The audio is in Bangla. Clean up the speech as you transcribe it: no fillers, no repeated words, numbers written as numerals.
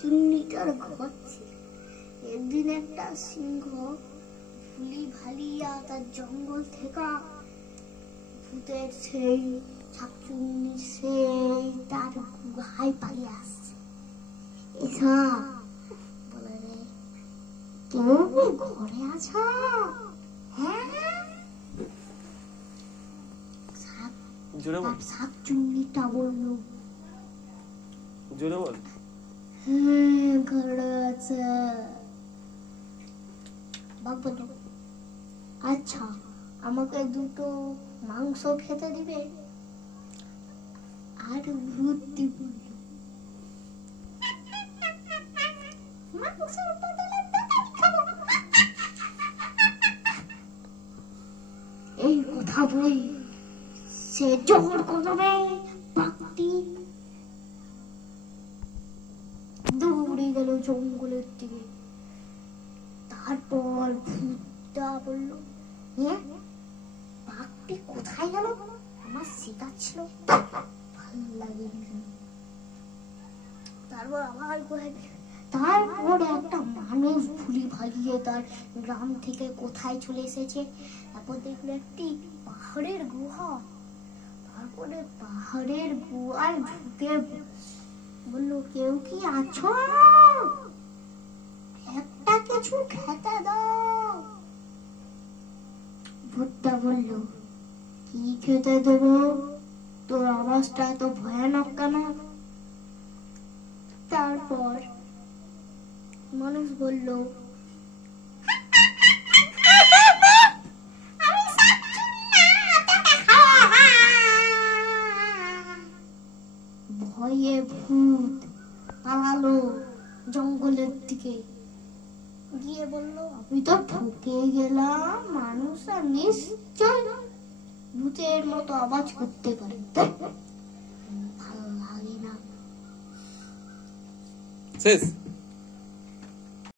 চুন্নিটার ঘর ছিল। একদিন একটা সিংহ ভুলি ভালিয়া তার জঙ্গল থেকে ভূতের সেই শাকচুন্নি সেই তার গুহায় পালিয়ে আসছে। এসব বলে রে, কেউ কি ঘরে আছো? হ্যাঁ, শাকচুন্নিটা বললো, জোরে বল। হ্যাঁ ঘরে আছে। বাঘ বলল, আচ্ছা আমাকে দুটো মাংস খেতে দিবে? আর ভূতটি বলল, মাংসের বদলে তরকারি খাবো। এই কথা বলে সে জোর কদমে বাঘটি দৌড়ে গেল জঙ্গলের দিকে। তারপর ভূতটা বলল, হ্যাঁ বাঘটি কোথায় গেল? আমার শিখাচ্ছিল, ভালো লাগেনি। তারপর আবার তারপর একটা মানুষ ভুলি ভালিয়ে তার গ্রাম থেকে কোথায় চলে এসেছে। তারপর দেখলো একটি পাহাড়ের গুহা। তারপরে পাহাড়ের গুহায় ঢুকে বললো, কেউ কি আছো? একটা কিছু খেতে দাও। ভূতটা বলল, কি খেতে দেবো? তোর আওয়াজটা এত ভয়ানক কেন? তারপর মানুষ বলল, ভয়ে ভূত পালালো জঙ্গলের দিকে গিয়ে বলল, আমি তো ঠকে গেলাম, মানুষ আর নিশ্চয় ভূতের মতো আওয়াজ করতে পারে, ভালো লাগে না। শেষ।